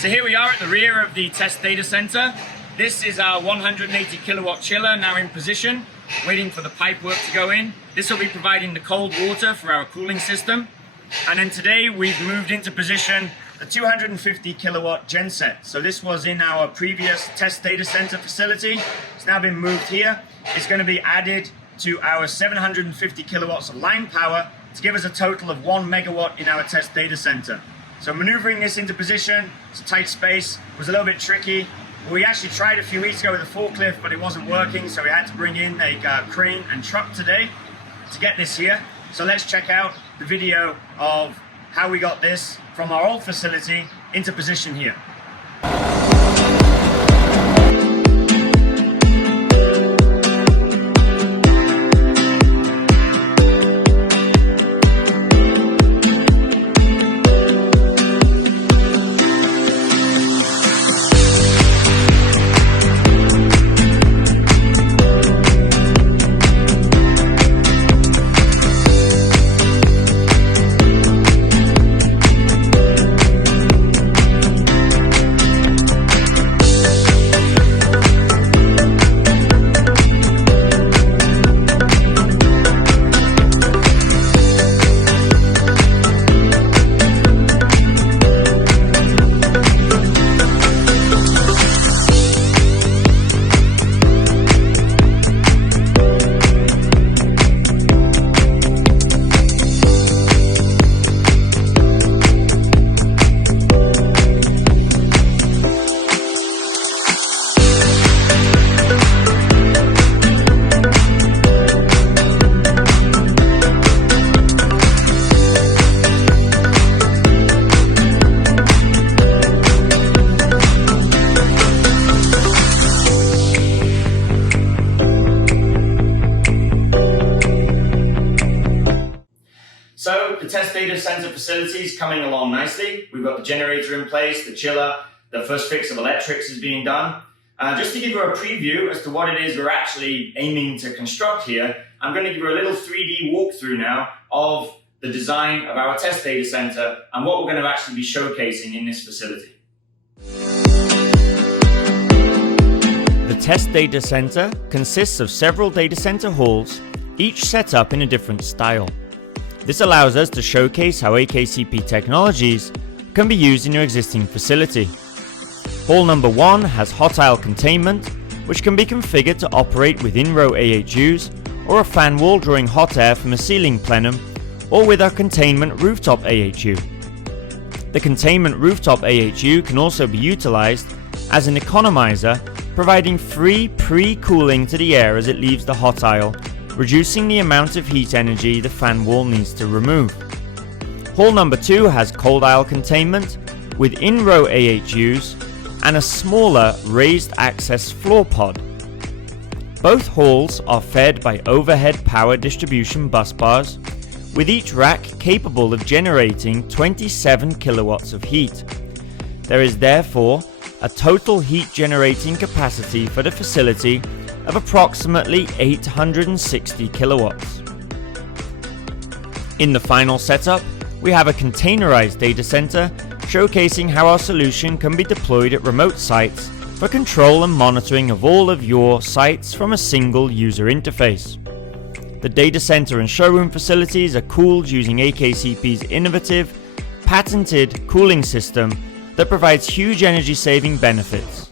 So here we are at the rear of the test data center. This is our 180 kilowatt chiller now in position, waiting for the pipe work to go in. This will be providing the cold water for our cooling system. And then today we've moved into position the 250 kilowatt genset. So this was in our previous test data center facility. It's now been moved here. It's going to be added to our 750 kilowatts of line power to give us a total of 1 megawatt in our test data center. So maneuvering this into position, it's a tight space, was a little bit tricky. We actually tried a few weeks ago with a forklift, but it wasn't working, so we had to bring in a crane and truck today to get this here. So let's check out the video of how we got this from our old facility into position here. So the test data center facility is coming along nicely. We've got the generator in place, the chiller, the first fix of electrics is being done. Just to give you a preview as to what it is we're actually aiming to construct here, I'm going to give you a little 3D walkthrough now of the design of our test data center and what we're going to actually be showcasing in this facility. The test data center consists of several data center halls, each set up in a different style. This allows us to showcase how AKCP technologies can be used in your existing facility. Hall number 1 has hot aisle containment, which can be configured to operate with in-row AHUs or a fan wall drawing hot air from a ceiling plenum, or with our containment rooftop AHU. The containment rooftop AHU can also be utilized as an economizer, providing free pre-cooling to the air as it leaves the hot aisle, reducing the amount of heat energy the fan wall needs to remove. Hall number 2 has cold aisle containment with in-row AHUs and a smaller raised access floor pod. Both halls are fed by overhead power distribution bus bars, with each rack capable of generating 27 kilowatts of heat. There is therefore a total heat generating capacity for the facility of approximately 860 kilowatts. In the final setup, we have a containerized data center showcasing how our solution can be deployed at remote sites for control and monitoring of all of your sites from a single user interface. The data center and showroom facilities are cooled using AKCP's innovative, patented cooling system that provides huge energy saving benefits.